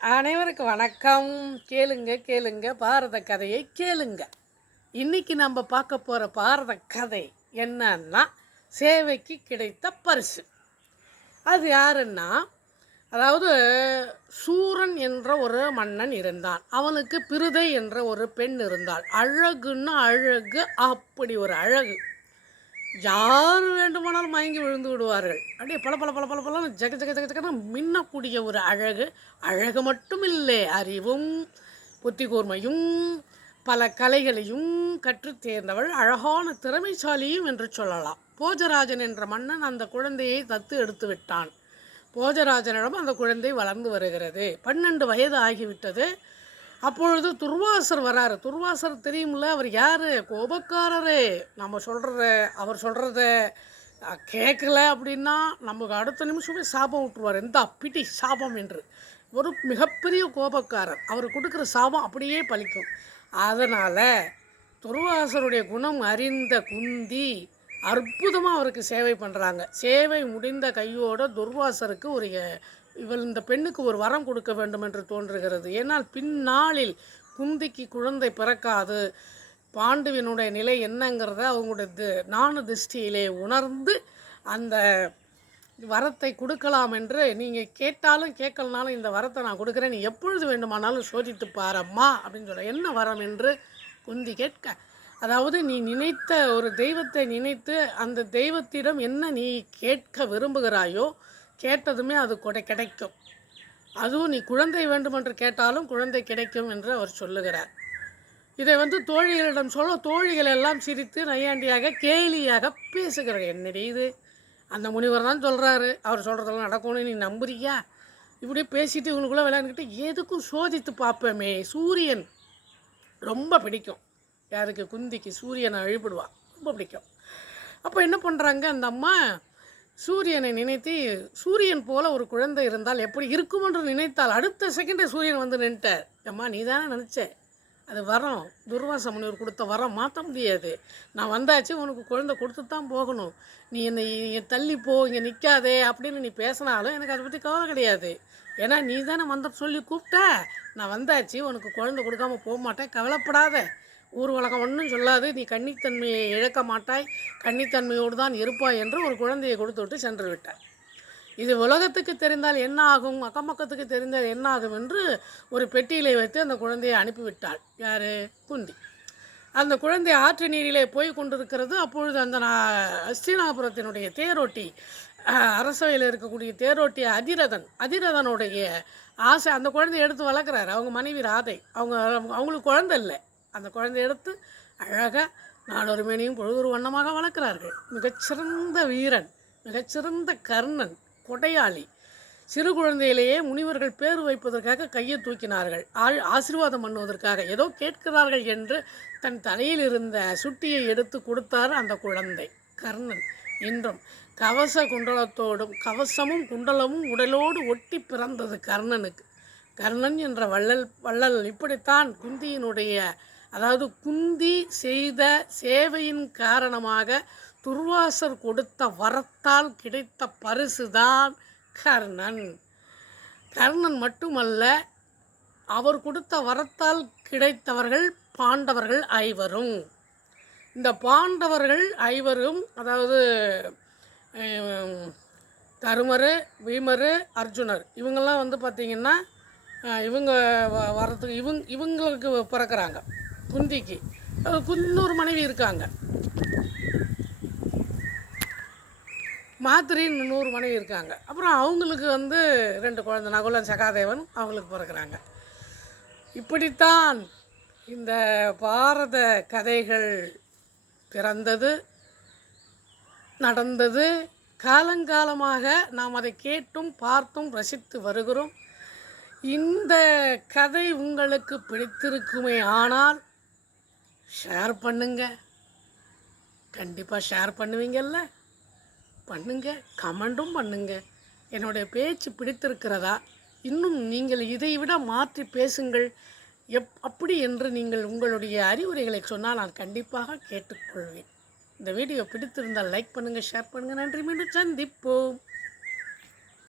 அனைவருக்கும் வணக்கம். கேளுங்க கேளுங்க பாரத கதையை கேளுங்க. இன்னைக்கு நம்ம பார்க்க போகிற பாரத கதை என்னன்னா, சேவைக்கு கிடைத்த பரிசு. அது யாருன்னா, அதாவது சூரன் என்ற ஒரு மன்னன் இருந்தான். அவனுக்கு பிருதை என்ற ஒரு பெண் இருந்தாள். அழகுன்னா அழகு, அப்படி ஒரு அழகு. யார் வேண்டுமானாலும் மயங்கி விழுந்து விடுவார்கள். அப்படியே பல பல பல பல பல ஜக ஜக ஜக ஜகன்னு மின்னக்கூடிய ஒரு அழகு. அழகு மட்டும் இல்லை, அறிவும் புத்தி கூர்மையும் பல கலைகளையும் கற்றுத் தேர்ந்தவள், அழகான திறமைசாலியும் என்று சொல்லலாம். போஜராஜன் என்ற மன்னன் அந்த குழந்தையை தத்து எடுத்து விட்டான். போஜராஜனிடம் அந்த குழந்தை வளர்ந்து வருகிறது. 12 வயது ஆகிவிட்டது. அப்பொழுது துர்வாசர் வராரு. துர்வாசர் தெரியுமில்ல, அவர் யார்? கோபக்காரரு. நம்ம சொல்கிறத அவர் சொல்கிறத கேட்கல அப்படின்னா நமக்கு அடுத்த நிமிஷமே சாபம் விட்டுருவார். எந்த பிடி சாபம் என்று. ஒரு மிகப்பெரிய கோபக்காரர். அவர் கொடுக்குற சாபம் அப்படியே பலிக்கும். அதனால் துர்வாசருடைய குணம் அறிந்த குந்தி அற்புதமாக அவருக்கு சேவை பண்ணுறாங்க. சேவை முடிந்த கையோடு துர்வாசருக்கு இவள் இந்த பெண்ணுக்கு ஒரு வரம் கொடுக்க வேண்டும் என்று தோன்றுகிறது. ஏன்னால் பின்னாளில் குந்திக்கு குழந்தை பிறக்காது. பாண்டுவினுடைய நிலை என்னங்கிறத அவங்களுடைய ஞான திருஷ்டியிலே உணர்ந்து அந்த வரத்தை கொடுக்கலாம் என்று, நீங்கள் கேட்டாலும் கேட்கலனாலும் இந்த வரத்தை நான் கொடுக்குறேன், நீ எப்பொழுது வேண்டுமானாலும் சோதித்து பாரம்மா அப்படின்னு சொல்ல. என்ன வரம் என்று குந்தி கேட்க, அதாவது நீ நினைத்த ஒரு தெய்வத்தை நினைத்து அந்த தெய்வத்திடம் என்ன நீ கேட்க விரும்புகிறாயோ கேட்டதுமே அது கிடைக்கும். அதுவும் நீ குழந்தை வேண்டுமென்று கேட்டாலும் குழந்தை கிடைக்கும் என்று அவர் சொல்லுகிறார். இதை தோழிகளிடம் சொல்ல, தோழிகள் எல்லாம் சிரித்து நையாண்டியாக கேலியாக பேசுகிறார். என்னடி இது, அந்த முனிவர் தான் சொல்கிறாரு, அவர் சொல்கிறதெல்லாம் நடக்கும்னு நீ நம்புறியா? இப்படி பேசிட்டு இவங்களுக்குள்ளே விளையாண்டுக்கிட்டு எதுக்கும் சோதித்து பார்ப்போமே. சூரியன் ரொம்ப பிடிக்கும் யாருக்கு? குந்திக்கு சூரியனை வழிபடுவா, ரொம்ப பிடிக்கும். அப்போ என்ன பண்ணுறாங்க, அந்த அம்மா சூரியனை நினைத்து, சூரியன் போல் ஒரு குழந்தை இருந்தால் எப்படி இருக்கும் என்று நினைத்தால் அடுத்த செகண்டே சூரியன் வந்து நின்ட்டார். அம்மா நீ தானே நினச்ச, அது வரம், துர்வாச முனிவர் கொடுத்த வரம், மாற்ற முடியாது. நான் வந்தாச்சு, உனக்கு குழந்தை கொடுத்து தான் போகணும். நீ என்னை தள்ளி போ, இங்கே நிற்காதே அப்படின்னு நீ பேசினாலும் எனக்கு அதை பற்றி கவலை கிடையாது. ஏன்னா நீ தானே சொல்லி கூப்பிட்ட, நான் வந்தாச்சு, உனக்கு குழந்தை கொடுக்காமல் போக மாட்டேன், கவலைப்படாத. ஊர் உலகம் ஒன்றும் சொல்லாது, நீ கன்னித்தன்மையை இழக்க மாட்டாய், கன்னித்தன்மையோடு தான் இருப்பாய் என்று ஒரு குழந்தையை கொடுத்து விட்டு சென்று விட்டார். இது உலகத்துக்கு தெரிந்தால் என்ன ஆகும், அக்கம்பக்கத்துக்கு தெரிந்தால் என்ன ஆகும் என்று ஒரு பெட்டியிலே வைத்து அந்த குழந்தையை அனுப்பிவிட்டாள். யார்? குந்தி. அந்த குழந்தை ஆற்று நீரிலே போய் கொண்டிருக்கிறது. அப்பொழுது அந்த ஹஸ்தினாபுரத்தினுடைய தேரோட்டி, அரசவையில் இருக்கக்கூடிய தேரோட்டி அதிரதனுடைய ஆசை அந்த குழந்தையை எடுத்து வளர்க்குறாரு. அவங்க மனைவி ராதை, அவங்களுக்கு குழந்தை இல்லை. அந்த குழந்தைய எடுத்து அழகாக நாளொரு மேனியும் பொழுதொரு வண்ணமாக வளர்க்கிறார்கள். மிகச்சிறந்த வீரன், மிகச்சிறந்த கர்ணன், கொடையாளி. சிறு குழந்தையிலேயே முனிவர்கள் பேர் வைப்பதற்காக கையை தூக்கினார்கள், ஆசீர்வாதம் பண்ணுவதற்காக. ஏதோ கேட்கிறார்கள் என்று தன் தலையில் இருந்த சுட்டியை எடுத்து கொடுத்தார் அந்த குழந்தை கர்ணன். இன்றும் கவச குண்டலத்தோடும், கவசமும் குண்டலமும் உடலோடு ஒட்டி பிறந்தது கர்ணனுக்கு. கர்ணன் என்ற வள்ளல் இப்படித்தான் குந்தியினுடைய, அதாவது குந்தி செய்த சேவையின் காரணமாக துர்வாசர் கொடுத்த வரத்தால் கிடைத்த பரிசுதான் கர்ணன். கர்ணன் மட்டுமல்ல, அவர் கொடுத்த வரத்தால் கிடைத்தவர்கள் பாண்டவர்கள் ஐவரும். இந்த பாண்டவர்கள் ஐவரும், அதாவது தருமர், பீமர், அர்ஜுனர், இவங்கெல்லாம் பார்த்திங்கன்னா இவங்க வரத்துக்கு இவங்களுக்கு பிறக்கிறாங்க. குந்திக்கு இன்னொரு மனைவி இருக்காங்க, மாத்திரின்னு 100 மனைவி இருக்காங்க. அப்புறம் அவங்களுக்கு 2 குழந்தை, நகுலன், சகாதேவன், அவங்களுக்கு பிறக்கிறாங்க. இப்படித்தான் இந்த பாரத கதைகள் பிறந்தது, நடந்தது. காலங்காலமாக நாம் அதை கேட்டும் பார்த்தும் ரசித்து வருகிறோம். இந்த கதை உங்களுக்கு பிடித்திருக்குமே ஆனால் ஷேர் பண்ணுங்க. கண்டிப்பாக ஷேர் பண்ணுவீங்கல்ல, பண்ணுங்க. கமெண்ட்டும் பண்ணுங்க. என்னுடைய பேச்சு பிடித்திருக்கிறதா, இன்னும் நீங்கள் இதை விட மாற்றி பேசுங்கள் அப்படி என்று நீங்கள் உங்களுடைய அறிவுரைகளை சொன்னால் நான் கண்டிப்பாக கேட்டுக்கொள்வேன். இந்த வீடியோ பிடித்திருந்தால் லைக் பண்ணுங்கள், ஷேர் பண்ணுங்கள். நன்றி, மீண்டும் சந்திப்போம்.